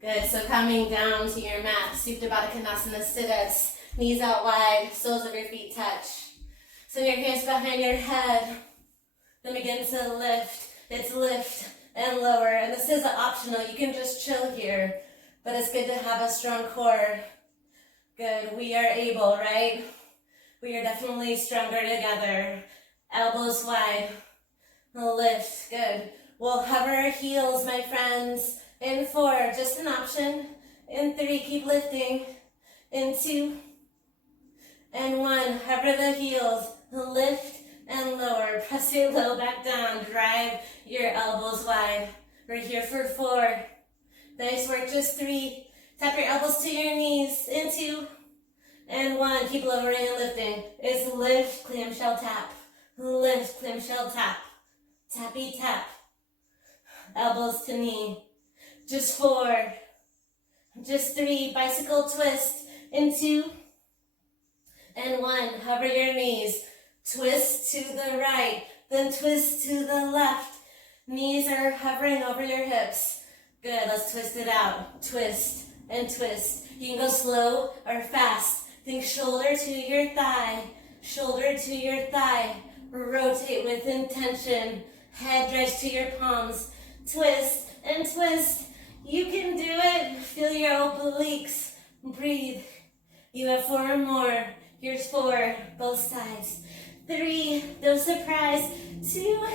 Good, so coming down to your mat, Supta Baddha Konasana, sit-ups, knees out wide, soles of your feet touch. Send your hands behind your head, then begin to lift. It's lift and lower, and this is optional. You can just chill here, but it's good to have a strong core. Good, we are able, right? We are definitely stronger together. Elbows wide, lift, good. We'll hover our heels, my friends. In 4, just an option. In 3, keep lifting. In 2, and 1, hover the heels, lift and lower. Press your low back down, drive your elbows wide. We're here for 4. Nice work, just 3. Tap your elbows to your knees. In 2, and 1, keep lowering and lifting. It's lift, clamshell tap. Lift, clamshell tap. Tappy tap. Elbows to knee. Just 4. Just 3, bicycle twist. In 2, and 1, hover your knees. Twist to the right, then twist to the left. Knees are hovering over your hips. Good, let's twist it out. Twist and twist. You can go slow or fast. Think shoulder to your thigh, shoulder to your thigh. Rotate with intention. Head dredge to your palms. Twist and twist. You can do it. Feel your obliques. Breathe. You have 4 more. Here's 4, both sides. 3, no surprise. 2,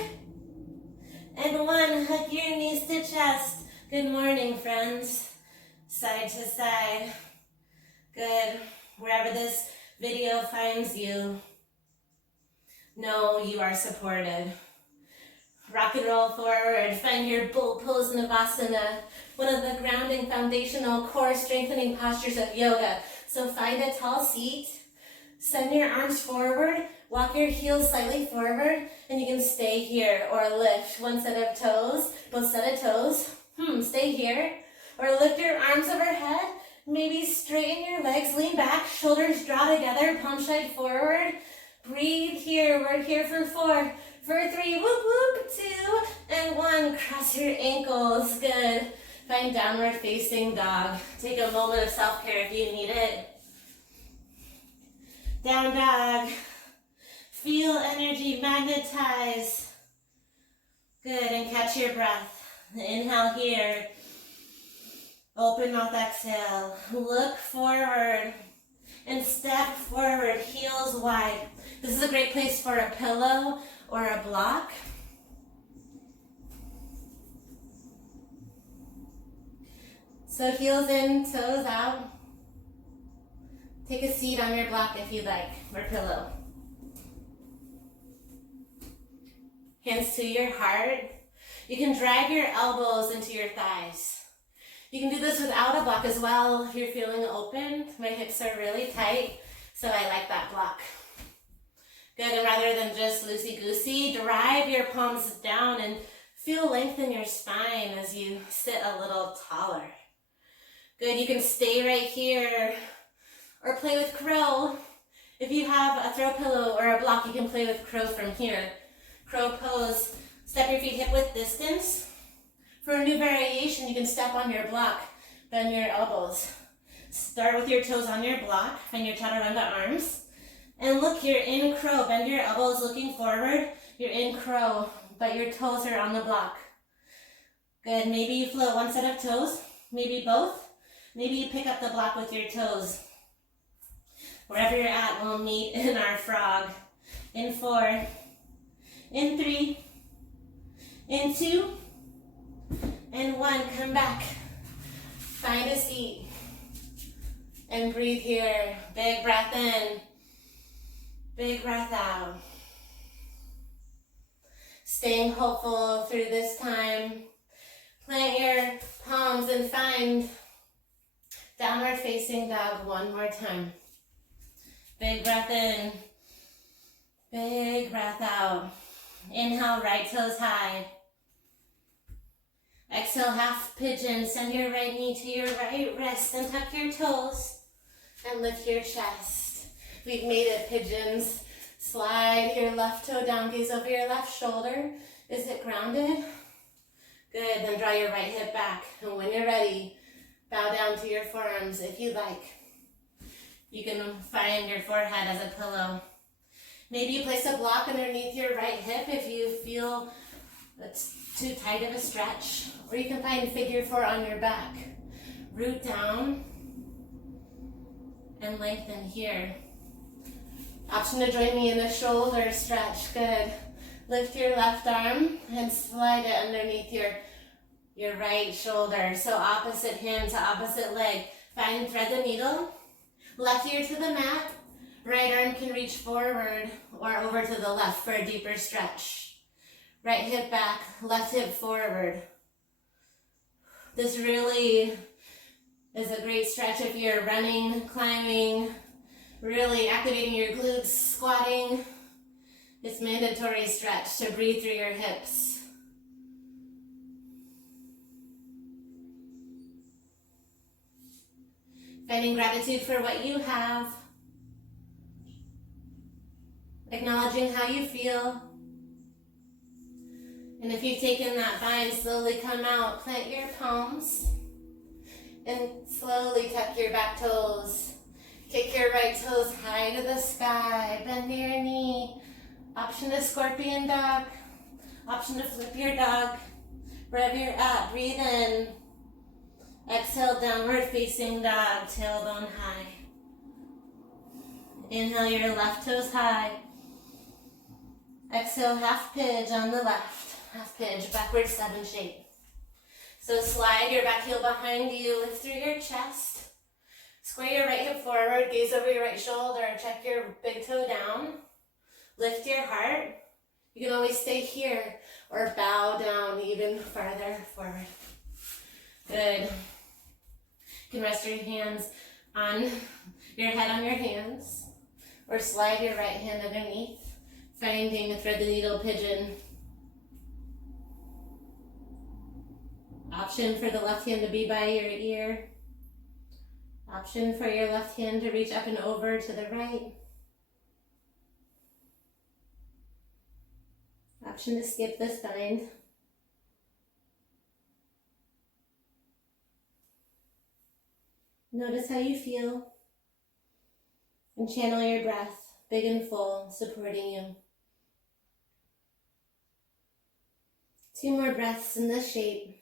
and 1, hug your knees to chest. Good morning, friends. Side to side. Good. Wherever this video finds you, know you are supported. Rock and roll forward. Find your bull pose Navasana, one of the grounding, foundational, core strengthening postures of yoga. So find a tall seat. Send your arms forward. Walk your heels slightly forward, and you can stay here or lift one set of toes, both set of toes. Stay here. Or lift your arms overhead. Maybe straighten your legs, lean back, shoulders draw together, palm side forward. Breathe here. We're here for 4. For 3, whoop, whoop, 2, and 1. Cross your ankles. Good. Find downward facing dog. Take a moment of self-care if you need it. Down dog. Feel energy magnetize. Good, and catch your breath. Inhale here. Open mouth, exhale. Look forward and step forward, heels wide. This is a great place for a pillow or a block. So heels in, toes out. Take a seat on your block if you like, or pillow. Hands to your heart. You can drag your elbows into your thighs. You can do this without a block as well if you're feeling open. My hips are really tight, so I like that block. Good, and rather than just loosey-goosey, drive your palms down and feel length in your spine as you sit a little taller. Good, you can stay right here or play with crow. If you have a throw pillow or a block, you can play with crow from here. Crow pose. Step your feet hip width distance. For a new variation, you can step on your block, bend your elbows. Start with your toes on your block, find your chaturanga arms. And look, you're in crow. Bend your elbows looking forward. You're in crow, but your toes are on the block. Good, maybe you float one set of toes, maybe both. Maybe you pick up the block with your toes. Wherever you're at, we'll meet in our frog. In 4, in 3, in 2, and 1. Come back. Find a seat. And breathe here. Big breath in. Big breath out. Staying hopeful through this time. Plant your palms and find downward facing dog one more time. Big breath in. Big breath out. Inhale, right toes high. Exhale, half pigeon. Send your right knee to your right wrist and tuck your toes and lift your chest. We've made it, pigeons. Slide your left toe down, gaze over your left shoulder. Is it grounded? Good, then draw your right hip back. And when you're ready, Bow down to your forearms if you like. You can find your forehead as a pillow. Maybe you place a block underneath your right hip if you feel that's too tight of a stretch. Or you can find figure 4 on your back. Root down and lengthen here. Option to join me in the shoulder stretch. Good. Lift your left arm and slide it underneath your right shoulder. So opposite hand to opposite leg. Find thread the needle. Left ear to the mat. Right arm can reach forward or over to the left for a deeper stretch. Right hip back, left hip forward. This really is a great stretch if you're running, climbing, really activating your glutes, squatting. It's mandatory stretch to breathe through your hips. Finding gratitude for what you have. Acknowledging how you feel. And if you've taken that bind, slowly come out. Plant your palms. And slowly tuck your back toes. Kick your right toes high to the sky. Bend your knee. Option to scorpion dog. Option to flip your dog. Rev your up. Breathe in. Exhale, downward facing dog. Tailbone high. Inhale your left toes high. Exhale, half pigeon on the left. Half pigeon, backward 7 shape. So slide your back heel behind you, lift through your chest. Square your right hip forward, gaze over your right shoulder, check your big toe down. Lift your heart. You can always stay here or bow down even farther forward. Good. You can rest your hands on your head on your hands or slide your right hand underneath. Finding a thread the needle pigeon. Option for the left hand to be by your ear. Option for your left hand to reach up and over to the right. Option to skip this bind. Notice how you feel. And channel your breath, big and full, supporting you. 2 more breaths in this shape.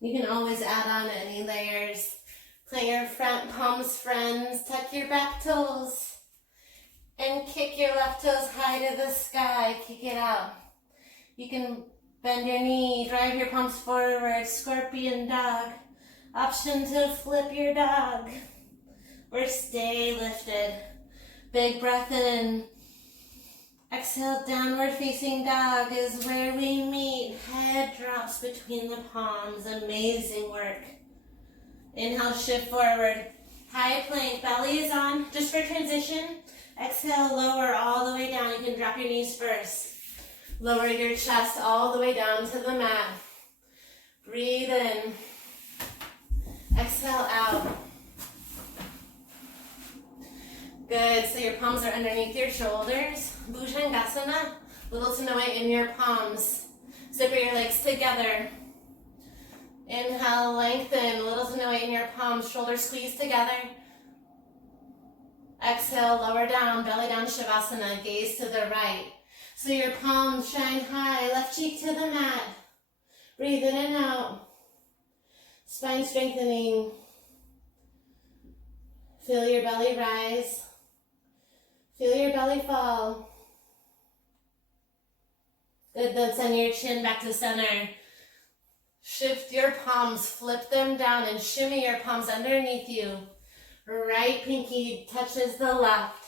You can always add on any layers. Plant your front palms friends, tuck your back toes, and kick your left toes high to the sky. Kick it out. You can bend your knee, drive your palms forward, scorpion dog. Option to flip your dog. Or stay lifted. Big breath in. Exhale, downward facing dog is where we meet. Head drops between the palms. Amazing work. Inhale, shift forward. High plank, belly is on. Just for transition, exhale, lower all the way down. You can drop your knees first. Lower your chest all the way down to the mat. Breathe in. Exhale out. Good, so your palms are underneath your shoulders. Bhujangasana, little to no weight in your palms. Zipper your legs together. Inhale, lengthen, little to no weight in your palms. Shoulders squeeze together. Exhale, lower down, belly down, Shavasana. Gaze to the right. So your palms shine high, left cheek to the mat. Breathe in and out. Spine strengthening. Feel your belly rise. Feel your belly fall. Good, then send your chin back to center. Shift your palms, flip them down, and shimmy your palms underneath you. Right pinky touches the left.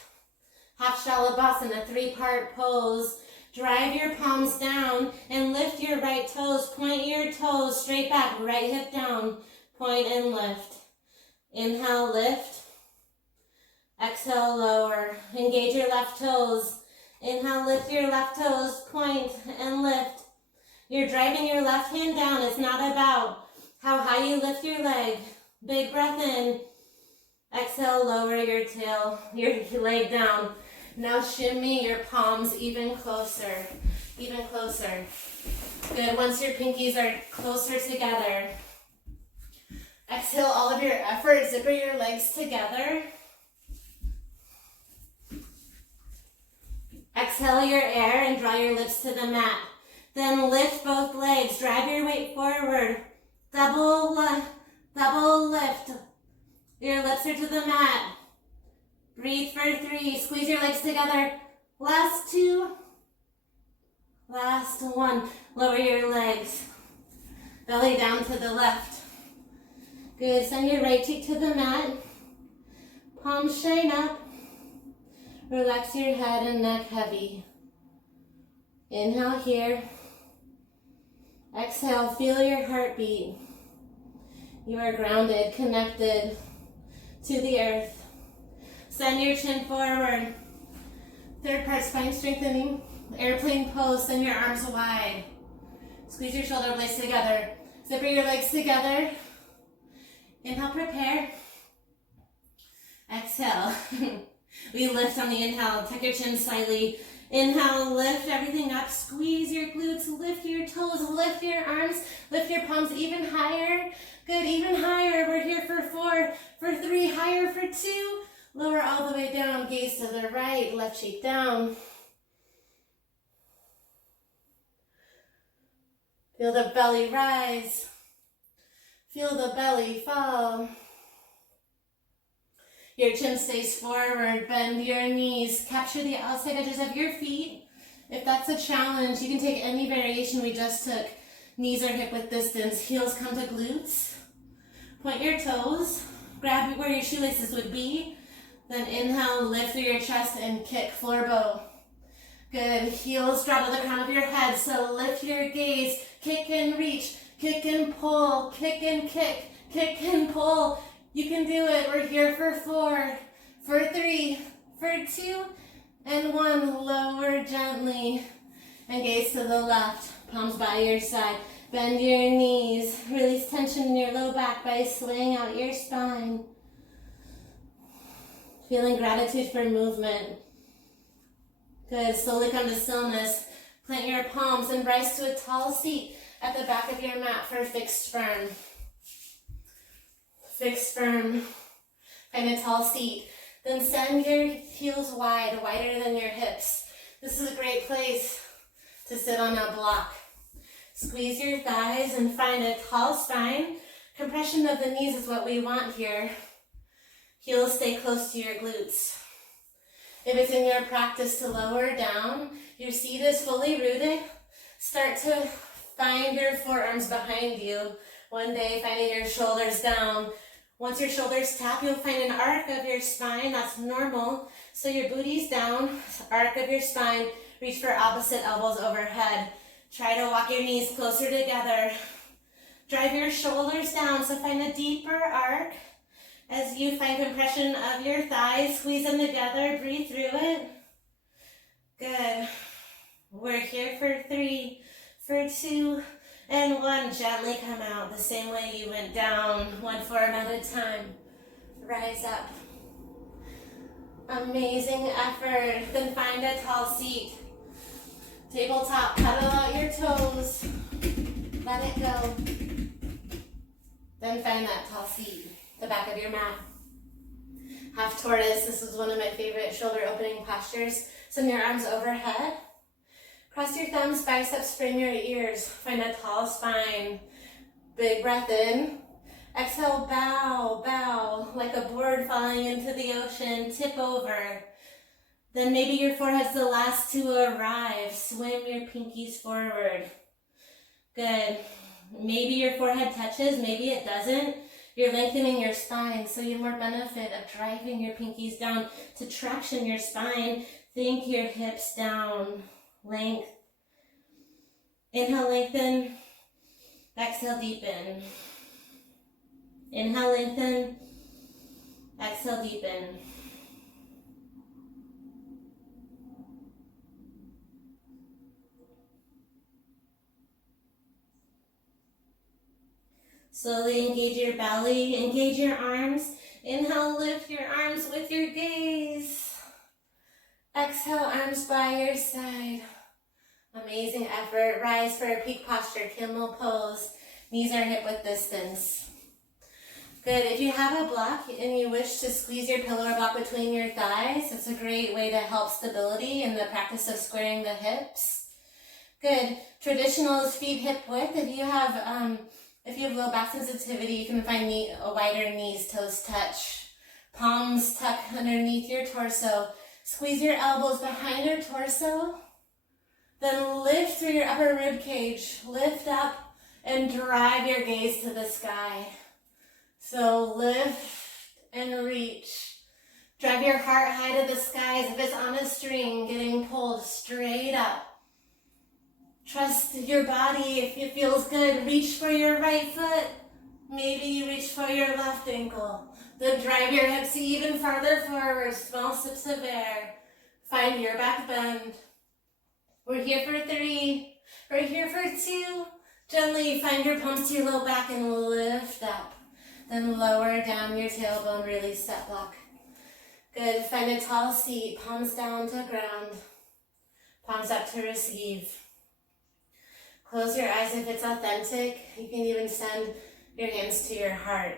Half Shalabhasana, 3-part pose. Drive your palms down and lift your right toes. Point your toes straight back, right hip down. Point and lift. Inhale, lift. Exhale, lower. Engage your left toes. Inhale, lift your left toes, point and lift. You're driving your left hand down. It's not about how high you lift your leg. Big breath in. Exhale, lower your tail, your leg down. Now shimmy your palms even closer, even closer. Good, once your pinkies are closer together, exhale all of your effort, zipper your legs together. Exhale your air and draw your lips to the mat. Then lift both legs, drive your weight forward. Double lift. Your lips are to the mat. Breathe for 3, squeeze your legs together. Last 2. Last 1. Lower your legs. Belly down to the left. Good, send your right cheek to the mat. Palms shine up. Relax your head and neck heavy. Inhale here. Exhale, feel your heartbeat. You are grounded, connected to the earth. Send your chin forward. Third part, spine strengthening. Airplane pose, send your arms wide. Squeeze your shoulder blades together. Zipper your legs together. Inhale, prepare. Exhale. We lift on the inhale, tuck your chin slightly. Inhale, lift everything up, squeeze your glutes, lift your toes, lift your arms, lift your palms even higher. Good, even higher. We're here for 4, for 3, higher for 2. Lower all the way down, gaze to the right, left cheek down. Feel the belly rise. Feel the belly fall. Your chin stays forward, bend your knees, capture the outside edges of your feet. If that's a challenge, you can take any variation we just took. Knees are hip width distance, heels come to glutes. Point your toes, grab where your shoelaces would be. Then inhale, lift through your chest and kick, floor bow. Good, heels drop to the crown of your head, so lift your gaze, kick and reach, kick and pull, kick and kick, kick and pull. You can do it. We're here for 4, for 3, for 2, and 1. Lower gently and gaze to the left. Palms by your side. Bend your knees. Release tension in your low back by swaying out your spine. Feeling gratitude for movement. Good. Slowly come to stillness. Plant your palms and rise to a tall seat at the back of your mat for fixed firm. Fixed firm, find a tall seat. Then send your heels wide, wider than your hips. This is a great place to sit on a block. Squeeze your thighs and find a tall spine. Compression of the knees is what we want here. Heels stay close to your glutes. If it's in your practice to lower down, your seat is fully rooted. Start to find your forearms behind you. One day, finding your shoulders down. Once your shoulders tap, you'll find an arc of your spine. That's normal. So your booty's down, arc of your spine. Reach for opposite elbows overhead. Try to walk your knees closer together. Drive your shoulders down, so find a deeper arc. As you find compression of your thighs, squeeze them together, breathe through it. Good. We're here for 3, for 2, and 1. Gently come out the same way you went down. 1 form at a time. Rise up. Amazing effort. Then find a tall seat. Tabletop, pedal out your toes. Let it go. Then find that tall seat, the back of your mat. Half tortoise. This is one of my favorite shoulder opening postures. Send your arms overhead. Cross your thumbs, biceps, frame your ears. Find a tall spine. Big breath in. Exhale, bow, bow, like a board falling into the ocean. Tip over. Then maybe your forehead's the last to arrive. Swim your pinkies forward. Good. Maybe your forehead touches, maybe it doesn't. You're lengthening your spine, so you have more benefit of driving your pinkies down to traction your spine. Think your hips down. Length. Inhale, lengthen. Exhale, deepen. Inhale, lengthen. Exhale, deepen. Slowly engage your belly, engage your arms. Inhale, lift your arms with your gaze. Exhale, arms by your side. Amazing effort. Rise for a peak posture, camel pose. Knees are hip width distance. Good. If you have a block and you wish to squeeze your pillow or block between your thighs, it's a great way to help stability in the practice of squaring the hips. Good. Traditional is feet hip width. If you have low back sensitivity, you can find a wider knees, toes touch. Palms tuck underneath your torso. Squeeze your elbows behind your torso. Then lift through your upper rib cage. Lift up and drive your gaze to the sky. So lift and reach. Drive your heart high to the sky as if it's on a string, getting pulled straight up. Trust your body. If it feels good, reach for your right foot. Maybe you reach for your left ankle. Then drive your hips even farther forward. Small sips of air. Find your back bend. We're here for 3. We're here for 2. Gently find your palms to your low back and lift up. Then lower down your tailbone, release that block. Good. Find a tall seat, palms down to ground. Palms up to receive. Close your eyes if it's authentic. You can even send your hands to your heart.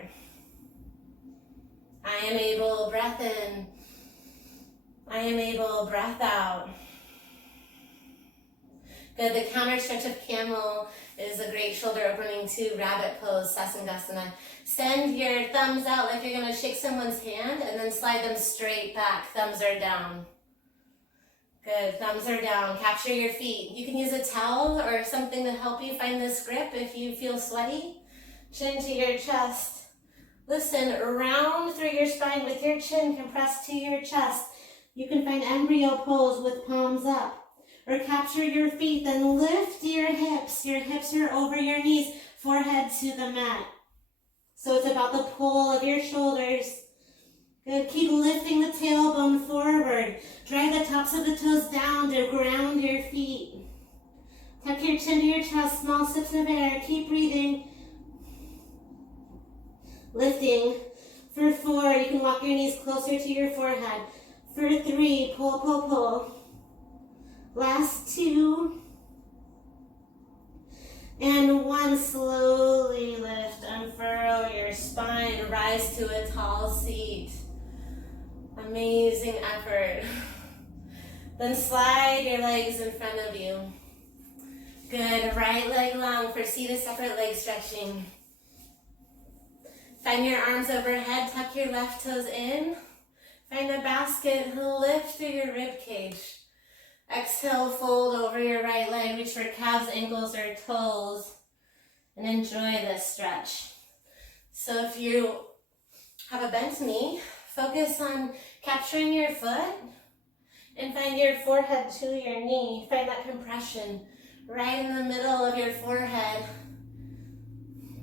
I am able, breath in. I am able, breath out. Good. The counter stretch of camel is a great shoulder opening to rabbit pose, Sasangasana. Send your thumbs out like you're going to shake someone's hand and then slide them straight back. Thumbs are down. Good. Thumbs are down. Capture your feet. You can use a towel or something to help you find this grip if you feel sweaty. Chin to your chest. Listen, round through your spine with your chin compressed to your chest. You can find embryo pose with palms up. Or capture your feet, then lift your hips. Your hips are over your knees, forehead to the mat. So it's about the pull of your shoulders. Good. Keep lifting the tailbone forward. Drive the tops of the toes down to ground your feet. Tuck your chin to your chest, small sips of air. Keep breathing. Lifting. For 4, you can walk your knees closer to your forehead. For 3, pull, pull, pull. Last 2. And 1, slowly lift, unfurl your spine, rise to a tall seat. Amazing effort. Then slide your legs in front of you. Good, right leg long for seated separate leg stretching. Find your arms overhead, tuck your left toes in. Find a basket, lift through your rib cage. Exhale, fold over your right leg, reach for calves, ankles, or toes, and enjoy this stretch. So if you have a bent knee, focus on capturing your foot and find your forehead to your knee. Find that compression right in the middle of your forehead.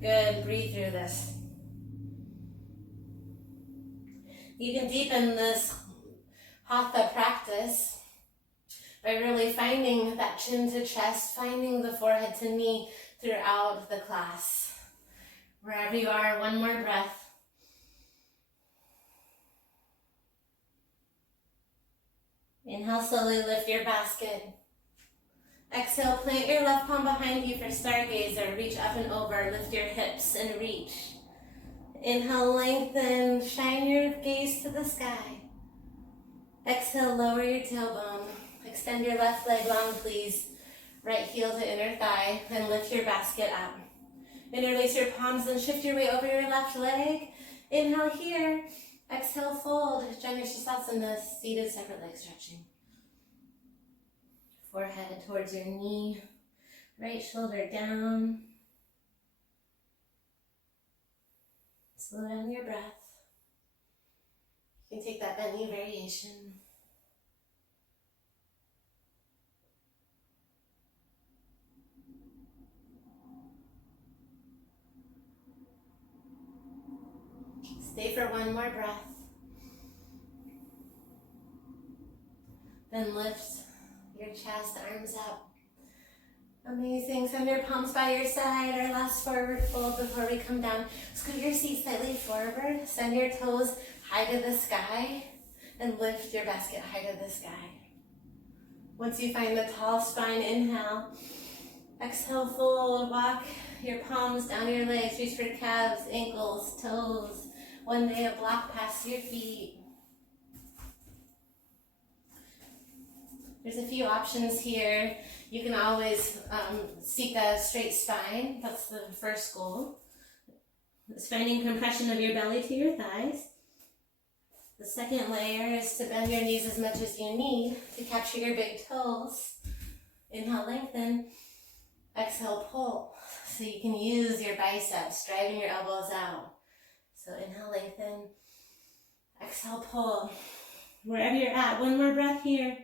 Good, breathe through this. You can deepen this hatha practice by really finding that chin to chest, finding the forehead to knee throughout the class. Wherever you are, one more breath. Inhale, slowly lift your basket. Exhale, plant your left palm behind you for stargazer. Reach up and over, lift your hips and reach. Inhale, lengthen, shine your gaze to the sky. Exhale, lower your tailbone. Extend your left leg long, please. Right heel to inner thigh, and lift your basket up. Interlace your palms and shift your weight over your left leg. Inhale here. Exhale, fold. Janu Shasasana, seated separate leg stretching. Forehead towards your knee. Right shoulder down. Slow down your breath. You can take that bent knee variation. Stay for one more breath. Then lift your chest, arms up. Amazing. Send your palms by your side. Our last forward fold before we come down. Scoot your seat slightly forward. Send your toes high to the sky. And lift your basket high to the sky. Once you find the tall spine, inhale. Exhale, fold, walk your palms down your legs, reach for calves, ankles, toes. One day a block past your feet. There's a few options here. You can always seek a straight spine. That's the first goal. It's finding compression of your belly to your thighs. The second layer is to bend your knees as much as you need to capture your big toes. Inhale, lengthen. Exhale, pull. So you can use your biceps, driving your elbows out. So inhale, lengthen. Exhale, pull. Wherever you're at, one more breath here.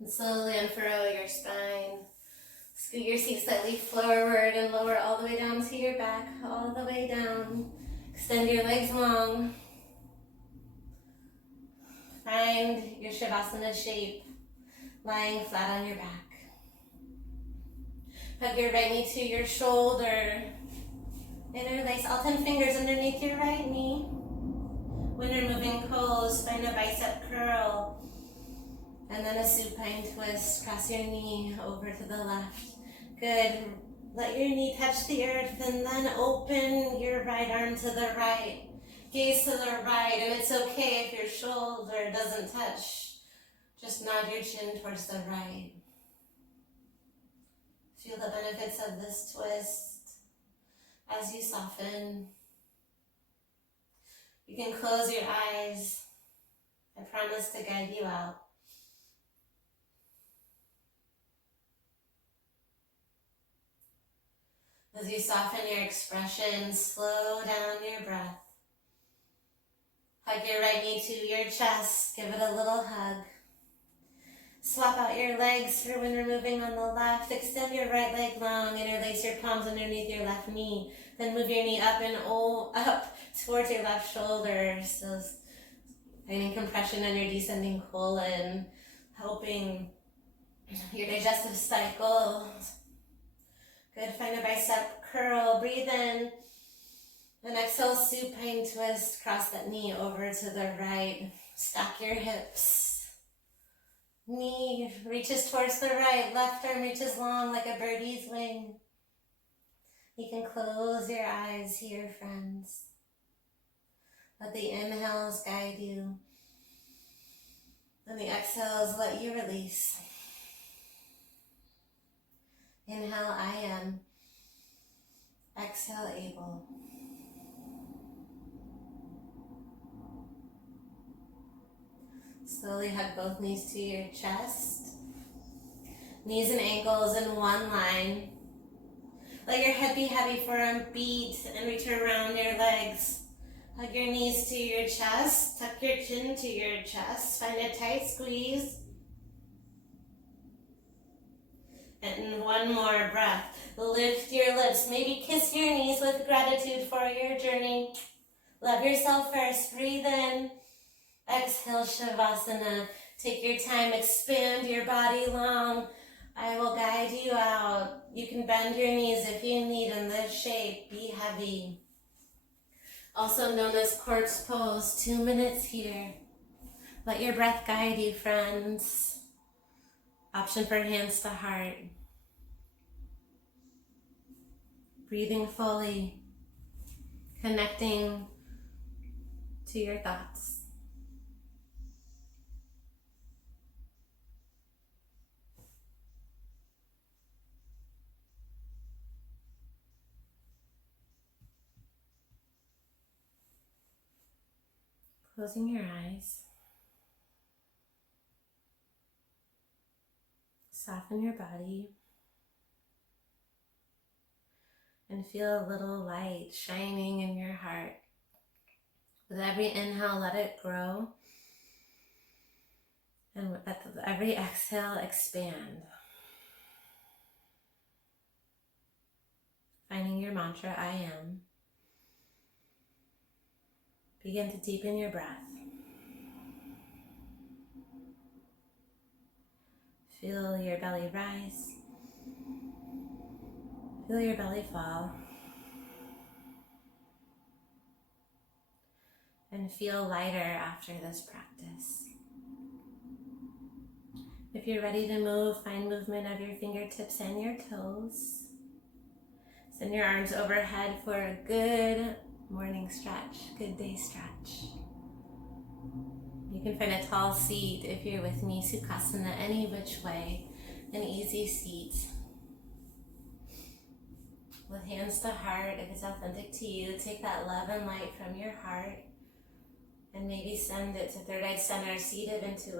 And slowly unfurrow your spine. Scoot your seat slightly forward and lower all the way down to your back, all the way down. Extend your legs long. Find your Shavasana shape, lying flat on your back. Hug your right knee to your shoulder. Interlace all 10 fingers underneath your right knee. When you're moving pose, find a bicep curl. And then a supine twist. Cross your knee over to the left. Good. Let your knee touch the earth and then open your right arm to the right. Gaze to the right, and it's okay if your shoulder doesn't touch. Just nod your chin towards the right. Feel the benefits of this twist as you soften. You can close your eyes. I promise to guide you out. As you soften your expression, slow down your breath. Hug your right knee to your chest. Give it a little hug. Swap out your legs for when you're moving on the left. Extend your right leg long. Interlace your palms underneath your left knee. Then move your knee up and up towards your left shoulder. So finding compression on your descending colon, helping your digestive cycle. Good. Find a bicep curl. Breathe in. And exhale, supine twist. Cross that knee over to the right. Stack your hips. Knee reaches towards the right. Left arm reaches long like a birdie's wing. You can close your eyes here, friends. Let the inhales guide you. And the exhales let you release. Inhale, I am. Exhale, able. Slowly hug both knees to your chest. Knees and ankles in one line. Let your head be heavy, forearm beat, and reach around your legs. Hug your knees to your chest. Tuck your chin to your chest. Find a tight squeeze. And one more breath. Lift your lips. Maybe kiss your knees with gratitude for your journey. Love yourself first. Breathe in. Exhale, Shavasana. Take your time. Expand your body long. I will guide you out. You can bend your knees if you need in this shape. Be heavy. Also known as corpse pose. 2 minutes here. Let your breath guide you, friends. Option for hands to heart. Breathing fully. Connecting to your thoughts. Closing your eyes. Soften your body. And feel a little light shining in your heart. With every inhale, let it grow. And with every exhale, expand. Finding your mantra, I am. Begin to deepen your breath. Feel your belly rise. Feel your belly fall. and feel lighter after this practice. If you're ready to move, find movement of your fingertips and your toes. Send your arms overhead for a good morning stretch, good day stretch. You can find a tall seat if you're with me, Sukhasana, any which way, an easy seat. With hands to heart, if it's authentic to you, take that love and light from your heart and maybe send it to third eye center, seat of intuition.